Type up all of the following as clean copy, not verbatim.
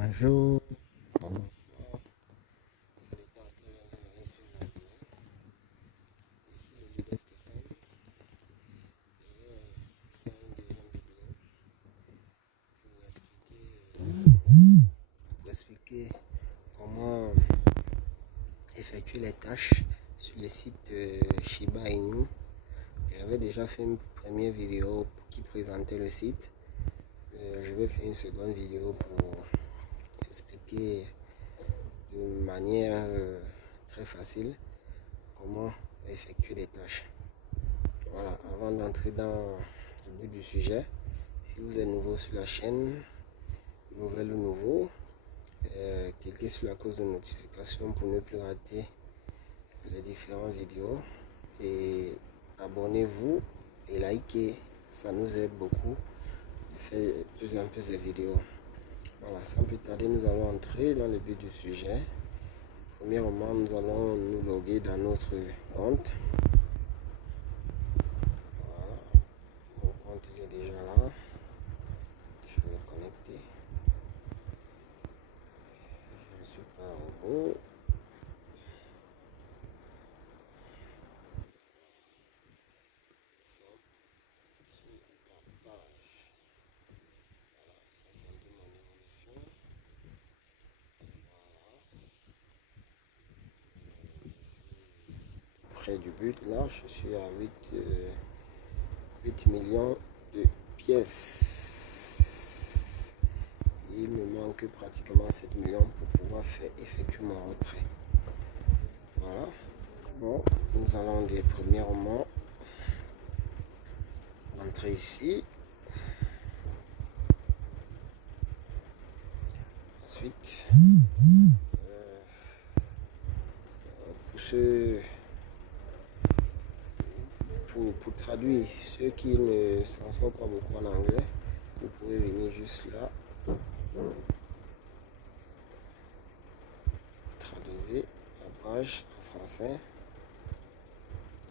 Bonjour. Bonjour. Pour expliquer comment effectuer les tâches sur le site Shiba Inu. J'avais déjà fait une première vidéo qui présentait le site. Je vais faire une seconde vidéo pour expliquer de manière très facile comment effectuer les tâches. Voilà, avant d'entrer dans le but du sujet, si vous êtes nouveau sur la chaîne, nouvelle ou nouveau, cliquez sur la cloche de notification pour ne plus rater les différentes vidéos et abonnez-vous et likez, ça nous aide beaucoup à faire plus en plus de vidéos. Voilà, sans plus tarder, nous allons entrer dans le but du sujet. Premièrement, nous allons nous loguer dans notre compte. Voilà, mon compte il est déjà là. Je vais me connecter. Je ne suis pas un robot. Près du but, là je suis à 8 millions de pièces. Il me manque pratiquement 7 millions pour pouvoir faire effectuer mon retrait. Voilà. Bon, nous allons premièrement entrer ici. Ensuite, pour traduire ceux qui ne s'en sortent pas beaucoup en anglais, vous pouvez venir juste là. Traduisez la page en français.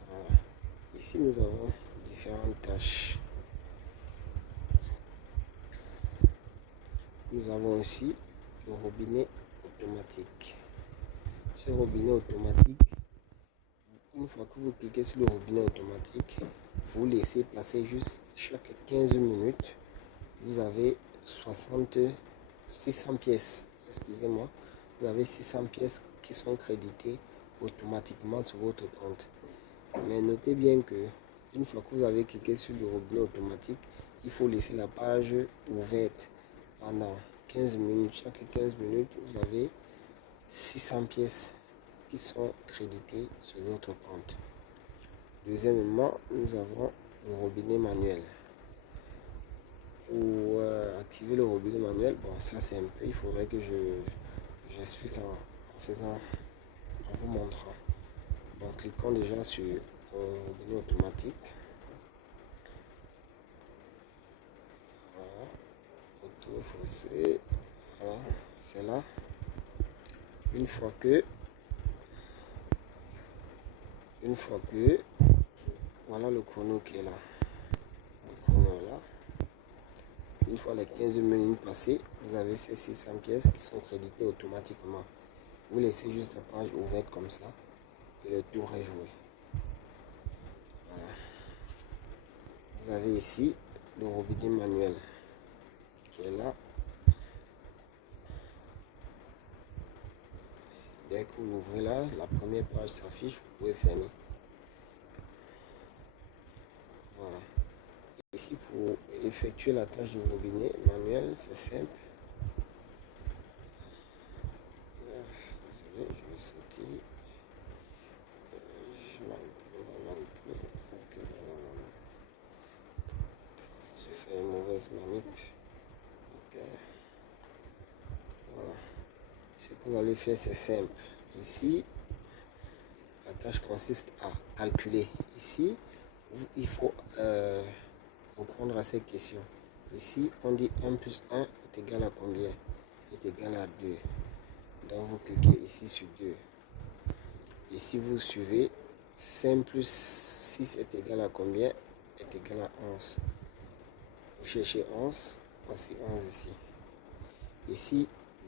Voilà. Ici, nous avons différentes tâches. Nous avons aussi le robinet automatique. Ce robinet automatique, une fois que vous cliquez sur le robinet automatique, vous laissez passer juste chaque 15 minutes. Vous avez 600 pièces. Excusez-moi. Vous avez 600 pièces qui sont créditées automatiquement sur votre compte. Mais notez bien que une fois que vous avez cliqué sur le robinet automatique, il faut laisser la page ouverte pendant 15 minutes. Chaque 15 minutes, vous avez 600 pièces qui sont créditées sur votre compte. Deuxièmement, nous avons le robinet manuel. Pour activer le robinet manuel, bon ça c'est un peu, il faudrait que j'explique en vous montrant. Donc cliquons déjà sur le robinet automatique. Voilà, auto forcé, voilà, c'est là. Une fois que voilà le chrono qui est là. Le chrono est là. Une fois les 15 minutes passées, vous avez ces 600 pièces qui sont créditées automatiquement. Vous laissez juste la page ouverte comme ça et le tour est joué. Voilà. Vous avez ici le robinet manuel qui est là. Dès que vous l'ouvrez là, la première page s'affiche, vous pouvez fermer. Voilà. Ici, pour effectuer la tâche du robinet manuel, c'est simple. Désolé, je vais sortir. Je fais une mauvaise manip. Ok. Voilà. Ce que vous allez faire, c'est simple. Ici, la tâche consiste à calculer. Ici, il faut répondre à ces questions. Ici, on dit 1 plus 1 est égal à combien? Est égal à 2. Donc, vous cliquez ici sur 2. Ici, vous suivez 5 plus 6 est égal à combien? Est égal à 11. Vous cherchez 11. Voici 11 ici. Ici,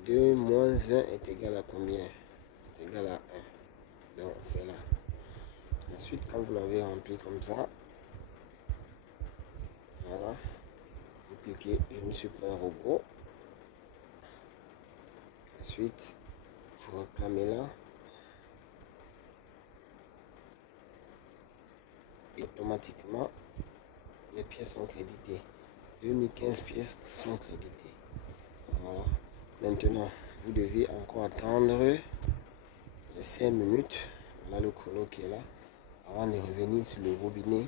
2 moins 1 est égal à combien? Est égal à 1. Donc c'est là. Ensuite, quand vous l'avez rempli comme ça, voilà, vous cliquez, je ne suis pas un robot. Ensuite, vous réclamez là. Et automatiquement, les pièces sont créditées. 2015 pièces sont créditées. Voilà. Maintenant, vous devez encore attendre 5 minutes. Voilà le chrono qui est là. Avant de revenir sur le robinet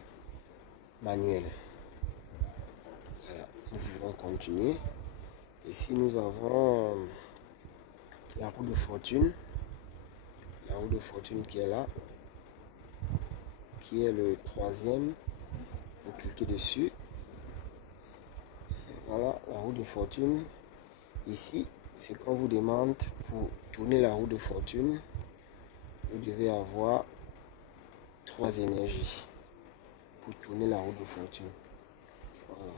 manuel. Voilà. Nous pouvons continuer. Ici, nous avons la roue de fortune. La roue de fortune qui est là. Qui est le troisième. Vous cliquez dessus. Voilà, la roue de fortune. Ici, c'est qu'on vous demande pour tourner la roue de fortune, vous devez avoir 3 énergies pour tourner la roue de fortune. Voilà.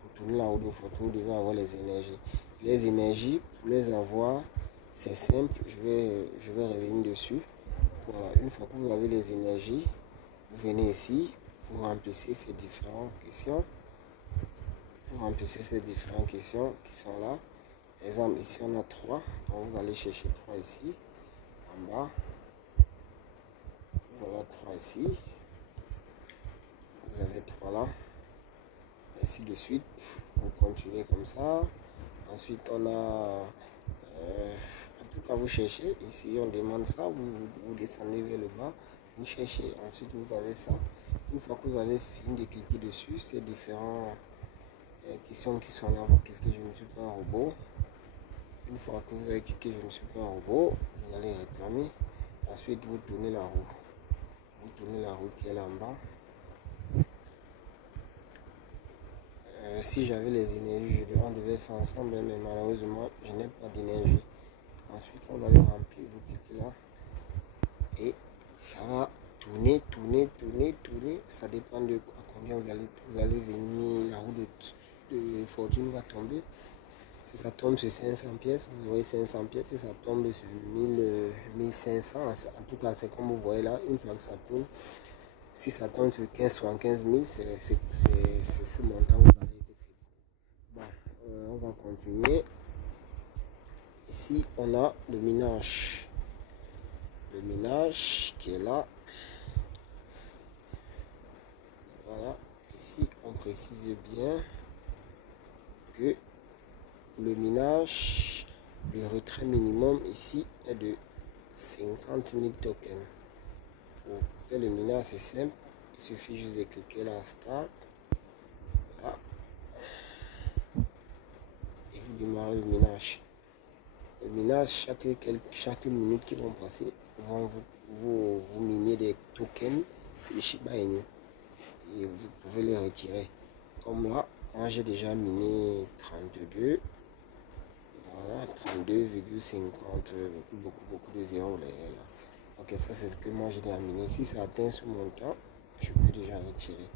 Pour tourner la roue de fortune, vous devez avoir les énergies. Les énergies, pour les avoir, c'est simple. Je vais revenir dessus. Voilà, une fois que vous avez les énergies, vous venez ici, vous remplissez ces différentes questions. Vous remplissez ces différentes questions qui sont là. Par exemple, ici on a 3. Donc vous allez chercher 3 ici, en bas. Voilà 3 ici. Vous avez 3 là. Ainsi de suite. Vous continuez comme ça. Ensuite on a... en tout cas vous cherchez. Ici on demande ça. Vous descendez vers le bas. Vous cherchez. Ensuite vous avez ça. Une fois que vous avez fini de cliquer dessus, c'est différents... questions qui sont là, vous cliquez je ne suis pas un robot. Une fois que vous avez cliqué je ne suis pas un robot, vous allez réclamer. Ensuite vous tournez la roue. Vous tournez la roue qui est là en bas. Si j'avais les énergies, on devait faire ensemble, mais malheureusement je n'ai pas d'énergie. Ensuite quand vous avez rempli, vous cliquez là. Et ça va tourner, tourner, tourner, tourner. Ça dépend de à combien vous allez venir. La roue de fortune va tomber. Si ça tombe sur 500 pièces, vous aurez 500 pièces. Si ça tombe sur 1500, en tout cas, c'est comme vous voyez là, une fois que ça tourne, si ça tombe sur 75 000, c'est ce montant que vous allez être fait. Bon, on va continuer. Ici, on a le minage. Le minage qui est là. Voilà. Ici, on précise bien que le minage, le retrait minimum ici est de 50 000 tokens. Pour faire le minage, c'est simple. Il suffit juste de cliquer là, Start. Là. Et vous démarrez le minage. Le minage, chaque minute qui vont passer, vont vous miner des tokens de Shiba Inu. Et vous pouvez les retirer. Comme là, moi j'ai déjà miné 32. Voilà, 32,50, beaucoup de zéros là. Ok, ça c'est ce que moi j'ai déjà miné. Si ça atteint ce montant, je peux déjà retirer.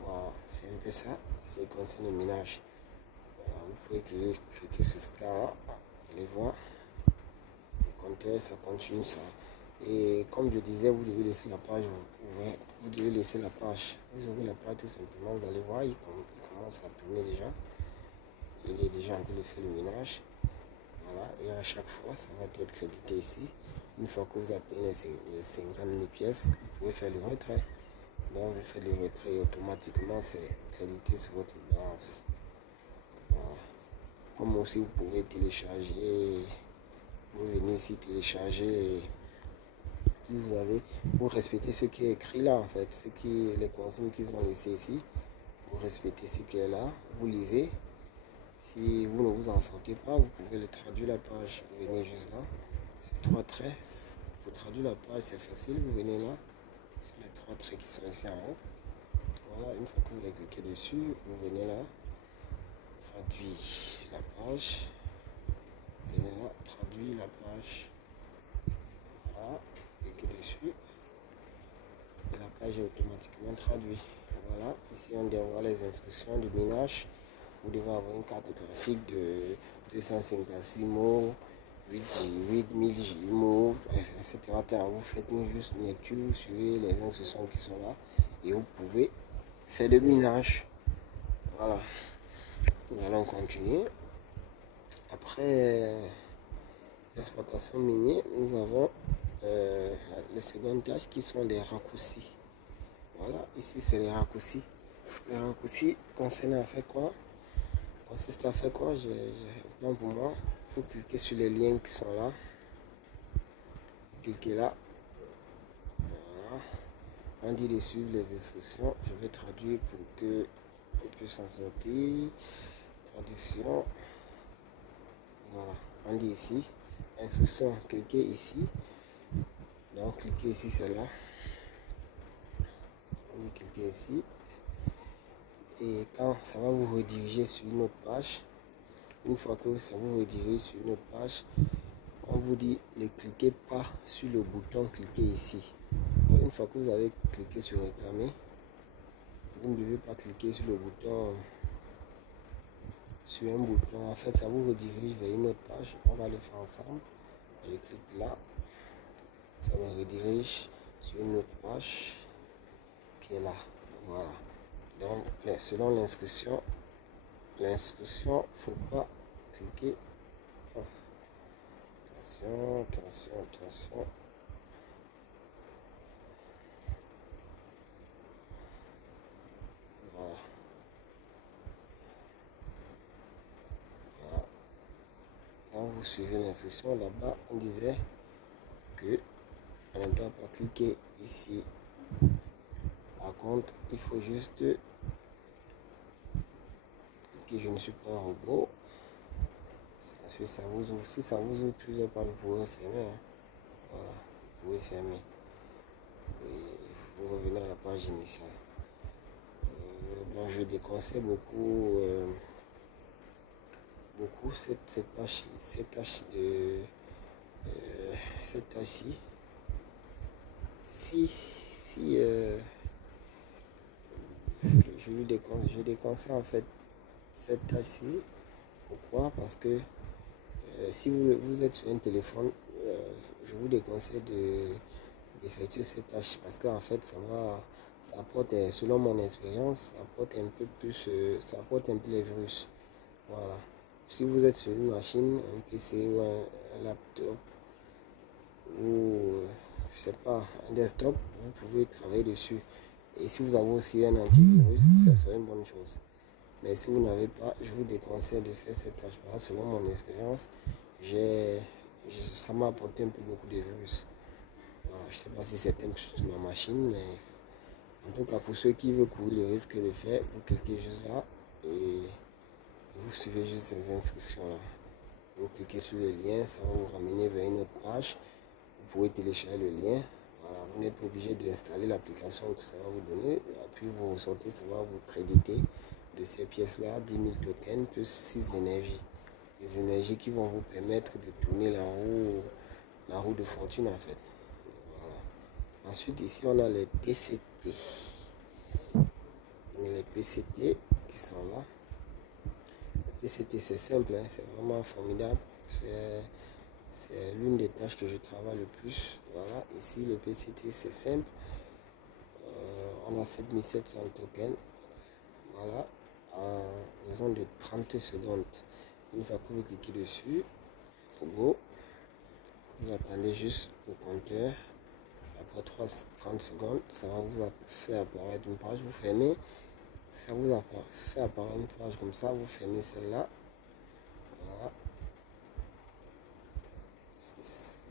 Voilà, c'est un peu ça. C'est concerne le minage. Voilà, vous pouvez cliquer sur Star là. Allez voir. Le compteur, ça continue ça. Et comme je disais, vous devez laisser la page. Vous devez laisser la page. Vous ouvrez la page tout simplement. Vous allez voir, il commence à tourner déjà. Il est déjà en train de faire le ménage. Voilà, et à chaque fois, ça va être crédité ici. Une fois que vous atteignez les 50 000 pièces, vous pouvez faire le retrait. Donc, vous faites le retrait et automatiquement, c'est crédité sur votre balance. Voilà. Comme aussi, vous pouvez télécharger. Vous venez ici télécharger. Si vous respectez ce qui est écrit là, en fait, les consignes qu'ils ont laissées ici. Vous respectez ce qui est là. Vous lisez. Si vous ne vous en sortez pas, vous pouvez le traduire la page. Vous venez juste là, c'est 3 traits. Pour traduire la page, c'est facile. Vous venez là, sur les 3 traits qui sont ici en haut. Voilà, une fois que vous avez cliqué dessus, vous venez là, traduire la page. Vous venez là, traduire la page. Voilà, cliquez dessus. Et la page est automatiquement traduite. Voilà, ici on doit voir les instructions du minage. vous devez avoir une carte graphique de 256 mots, 8000 mots, etc. Vous faites juste une lecture, vous suivez les instructions qui sont là et vous pouvez faire le minage. Voilà. Nous allons continuer. Après l'exploitation minière, nous avons les secondes tâches qui sont les raccourcis. Voilà, ici c'est les raccourcis. Les raccourcis concernent à faire quoi? Consiste à faire quoi? Donc pour moi, il faut cliquer sur les liens qui sont là. Cliquez là. Voilà. On dit de suivre les instructions. Je vais traduire pour que on puisse s'en sortir. Traduction. Voilà. On dit ici. Instruction. Cliquez ici. Donc cliquez ici, c'est là. On dit cliquez ici. Et quand ça va vous rediriger sur une autre page, une fois que ça vous redirige sur une autre page, on vous dit ne cliquez pas sur le bouton cliquez ici. Donc, une fois que vous avez cliqué sur réclamer, vous ne devez pas cliquer sur le bouton, sur un bouton. En fait, ça vous redirige vers une autre page. On va le faire ensemble. Je clique là, ça me redirige sur une autre page qui est là. Voilà. Donc, selon l'instruction, faut pas cliquer. Oh. Attention. Voilà. Quand vous suivez l'instruction là-bas, on disait que on ne doit pas cliquer ici. Par contre, il faut juste cliquer je ne suis pas un robot. Ensuite, ça vous ouvre. Si ça vous ouvre plusieurs pages, vous pouvez fermer. Hein. Voilà, vous pouvez fermer. Et vous revenez à la page initiale. Bon, je déconseille beaucoup cette tâche-ci. Si je déconseille en fait cette tâche-ci. Pourquoi? Parce que si vous êtes sur un téléphone, je vous déconseille d'effectuer cette tâche parce qu'en fait ça apporte, selon mon expérience, ça apporte un peu plus, ça apporte un peu les virus. Voilà. Si vous êtes sur une machine, un PC ou un laptop ou je sais pas, un desktop, vous pouvez travailler dessus. Et si vous avez aussi un antivirus, ça serait une bonne chose. Mais si vous n'avez pas, je vous déconseille de faire cette tâche-là. Selon mon expérience, ça m'a apporté un peu beaucoup de virus. Voilà, je ne sais pas si c'est un sur ma machine, mais en tout cas, pour ceux qui veulent courir le risque de le faire, vous cliquez juste là et vous suivez juste ces instructions-là. Vous cliquez sur le lien, ça va vous ramener vers une autre page. Vous pouvez télécharger le lien. Voilà, vous n'êtes pas obligé d'installer l'application que ça va vous donner. Puis vous ressortez, ça va vous créditer de ces pièces-là, 10 000 tokens plus 6 énergies. Les énergies qui vont vous permettre de tourner la roue de fortune en fait. Voilà. Ensuite, ici, on a les PCT. Les PCT qui sont là. Les PCT, c'est simple, hein, c'est vraiment formidable. C'est l'une des tâches que je travaille le plus. Voilà, ici, le PCT, c'est simple. On a 7700 tokens. Voilà, en raison de 30 secondes. Une fois que vous cliquez dessus, go, vous attendez juste le compteur. Après 30 secondes, ça va vous faire apparaître une page, vous fermez. Ça vous fait apparaître une page comme ça, vous fermez celle-là. Voilà.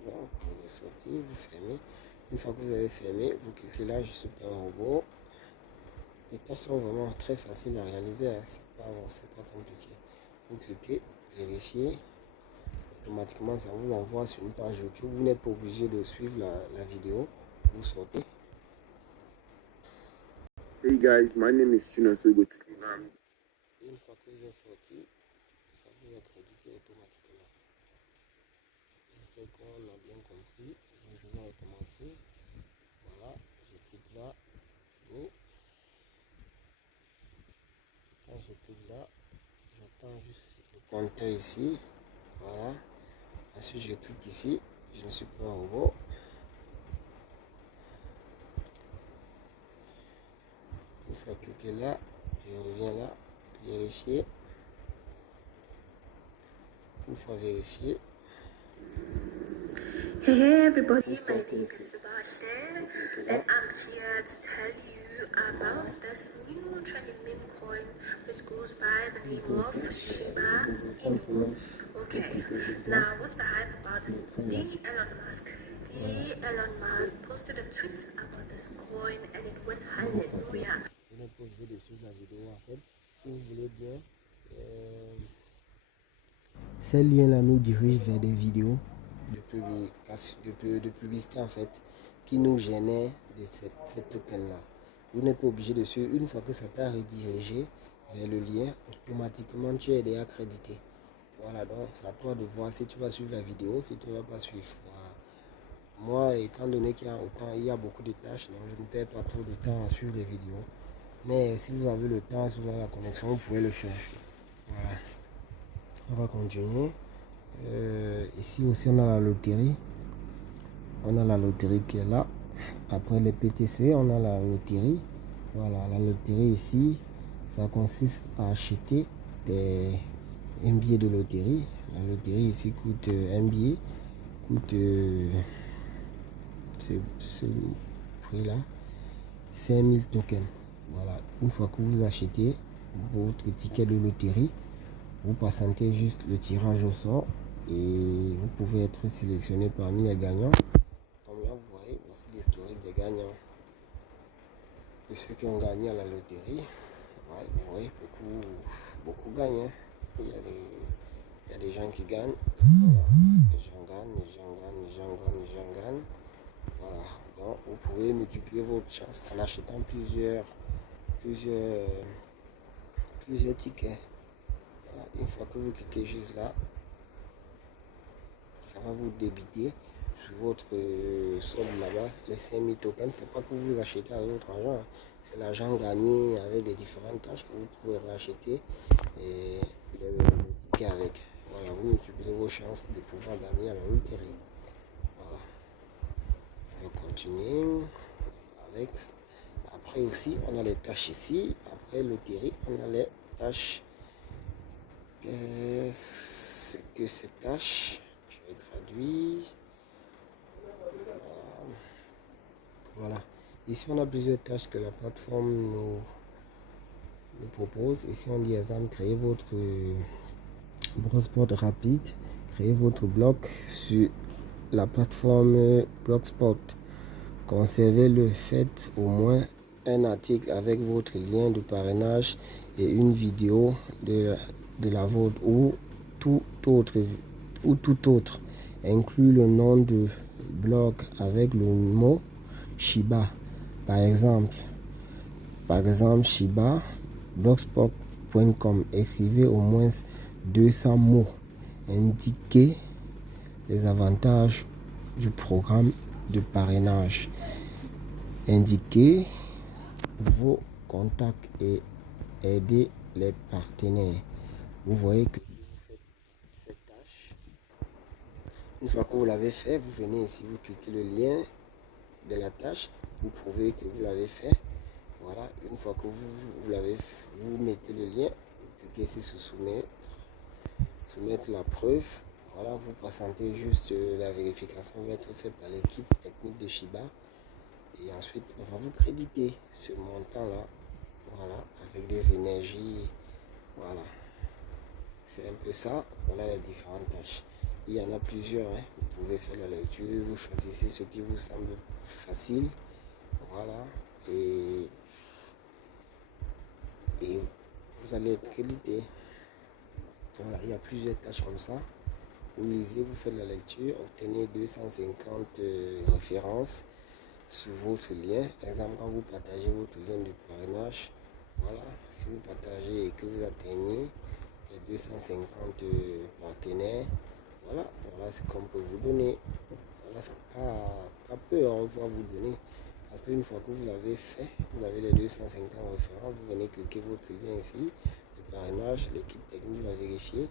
Donc, vous sortir, vous fermez. Une fois que vous avez fermé, vous cliquez là, je suis pas un robot. Les tâches sont vraiment très faciles à réaliser, hein. C'est pas compliqué. Vous cliquez, vérifiez. Automatiquement, ça vous envoie sur une page YouTube. Vous n'êtes pas obligé de suivre la vidéo. Vous sortez. Hey guys, my name is Chinosugo. Une fois que vous êtes sorti, ça vous est crédité automatiquement. J'espère qu'on a bien compris. Je vais recommencer. Voilà, je clique là. Go. Quand je clique là, J'attends juste le compteur ici. Voilà. Ensuite, je clique ici. Je ne suis pas un robot. Une fois cliqué là, je reviens là, vérifier. Une fois vérifié. Hey everybody, my name is Sebastian and I'm here to tell you about this new trending meme coin which goes by the name of Shiba Inu. Okay, now what's the hype about it? Elon Musk posted a tweet about this coin and it went hallelujah. Vous n'êtes pas obligé de suivre la vidéo en fait. Si vous voulez bien, ces liens-là nous dirigent vers des vidéos de publicité en fait qui nous gênaient de cette token-là. Vous n'êtes pas obligé de suivre. Une fois que ça t'a redirigé vers le lien, automatiquement tu es déjà accrédité. Voilà, donc c'est à toi de voir si tu vas suivre la vidéo, si tu ne vas pas suivre. Voilà. Moi, étant donné qu'il y a beaucoup de tâches, donc je ne perds pas trop de temps à suivre les vidéos. Mais si vous avez le temps, si vous avez la connexion, vous pouvez le faire. Voilà. On va continuer. Ici aussi, on a la loterie. On a la loterie qui est là. Après les PTC, on a la loterie. Voilà, la loterie ici, ça consiste à acheter un billet de loterie. La loterie ici coûte un billet, coûte ce prix-là, 5000 tokens. Voilà, une fois que vous achetez votre ticket de loterie, vous patientez juste le tirage au sort et vous pouvez être sélectionné parmi les gagnants. Comme là, vous voyez, voici l'historique des gagnants. De ceux qui ont gagné à la loterie, ouais, vous voyez, beaucoup gagnent. Hein. Il y a des gens qui gagnent. Voilà. Les gens gagnent. Voilà. Donc, vous pouvez multiplier votre chance en achetant plusieurs tickets. Voilà. Une fois que vous cliquez juste là, ça va vous débiter sur votre solde là-bas, les 5000 tokens. C'est pas que vous achetez à votre argent, hein. C'est l'argent gagné avec des différentes tâches que vous pouvez racheter et les tickets avec. Voilà, vous multipliez vos chances de pouvoir gagner à la loterie. Voilà. On va continuer avec. Après aussi, on a les tâches ici. Après loterie, on a les tâches. Qu'est-ce que ces tâches? Je vais traduire. Voilà. Ici, on a plusieurs tâches que la plateforme nous propose. Ici, on dit exemple, créez votre Blogspot rapide, créez votre blog sur la plateforme Blogspot. Conservez-le, faites au moins un article avec votre lien de parrainage et une vidéo de la vôtre ou tout autre. Inclut le nom de blog avec le mot Shiba. Par exemple Shiba, blogspot.com. Écrivez au moins 200 mots. Indiquez les avantages du programme de parrainage. Indiquez vos contacts et aidez les partenaires. Vous voyez que vous faites cette tâche. Une fois que vous l'avez fait, vous venez ici, vous cliquez le lien de la tâche, vous prouvez que vous l'avez fait. Voilà, une fois que vous l'avez, vous mettez le lien, vous cliquez ici sur soumettre la preuve. Voilà, vous patientez juste, la vérification va être faite par l'équipe technique de Shiba. Et ensuite, on va vous créditer ce montant-là, voilà, avec des énergies. Voilà, c'est un peu ça. Voilà les différentes tâches. Il y en a plusieurs, hein. Vous pouvez faire la lecture, vous choisissez ce qui vous semble facile. Voilà, et vous allez être crédité. Voilà, il y a plusieurs tâches comme ça. Vous lisez, vous faites la lecture, obtenez 250 références sur votre lien. Par exemple, quand vous partagez votre lien de parrainage, voilà, si vous partagez et que vous atteignez les 250 partenaires, voilà ce qu'on peut vous donner. Voilà, c'est pas peu, on va vous donner. Parce qu'une fois que vous l'avez fait, vous avez les 250 références, vous venez cliquer votre lien ici, de parrainage, l'équipe technique va vérifier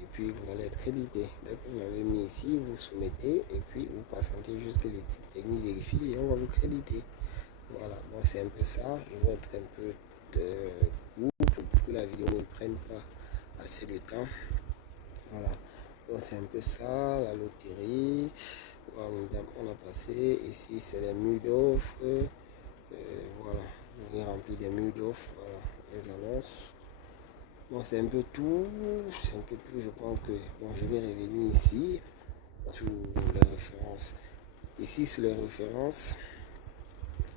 et puis vous allez être crédité. Dès que vous l'avez mis ici, vous soumettez et puis vous patientez jusqu'à ce que l'équipe technique vérifie et on va vous créditer. Voilà, bon c'est un peu ça. Je vais être un peu court pour que la vidéo ne prenne pas assez de temps. Voilà, donc c'est un peu ça, la loterie. Voilà, on a passé. Ici c'est les murs d'offres. Voilà, vous voyez remplir des murs d'offres. Voilà, les annonces. Bon, c'est un peu tout. C'est un peu tout. Je pense que bon, je vais revenir ici sur les références. Ici sur les références,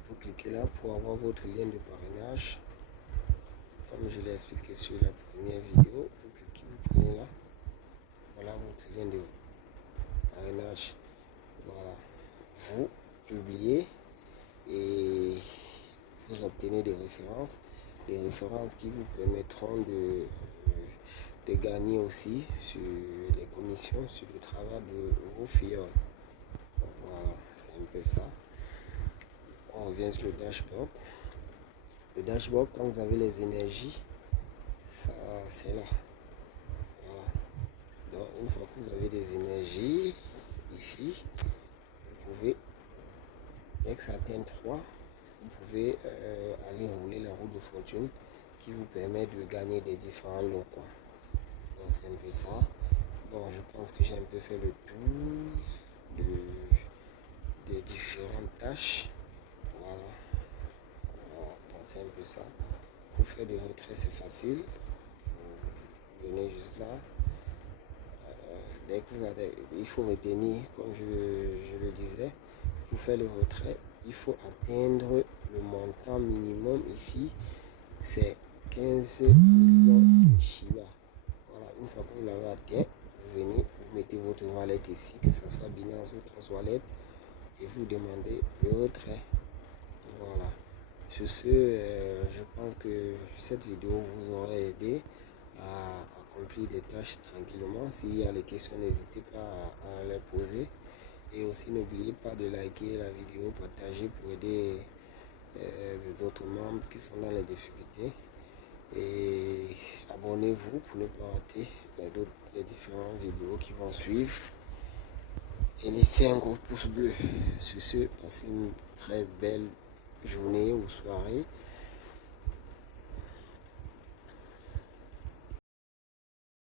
vous cliquez là pour avoir votre lien de parrainage. Comme je l'ai expliqué sur la première vidéo, vous cliquez, vous prenez là. Voilà votre lien de parrainage. Voilà. Vous publiez et vous obtenez des références. Des références qui vous permettront de gagner aussi sur les commissions, sur le travail de vos filleuls. Voilà, c'est un peu ça. On revient sur le dashboard. Le dashboard, quand vous avez les énergies, ça c'est là. Voilà. Donc une fois que vous avez des énergies, ici, vous pouvez, dès que ça atteint 3, vous pouvez aller rouler la roue de fortune qui vous permet de gagner des différents lots. Quoi. Donc c'est un peu ça. Bon, je pense que j'ai un peu fait le tour des différentes tâches. Voilà. Donc c'est un peu ça. Pour faire des retraits, c'est facile. Vous venez juste là. Dès que vous avez, il faut retenir, comme je le disais, pour faire le retrait, il faut atteindre le montant minimum ici, c'est 15 millions de Shiba. Voilà, une fois que vous l'avez atteint, vous venez, vous mettez votre wallet ici, que ce soit Binance ou Trust et vous demandez le retrait. Voilà. Sur ce, je pense que cette vidéo vous aura aidé à accomplir des tâches tranquillement. S'il y a des questions, n'hésitez pas à les poser. Et aussi, n'oubliez pas de liker la vidéo, partager pour aider d'autres membres qui sont dans les difficultés. Et abonnez-vous pour ne pas rater les différentes vidéos qui vont suivre. Et laissez un gros pouce bleu. Sur ce, passez une très belle journée ou soirée.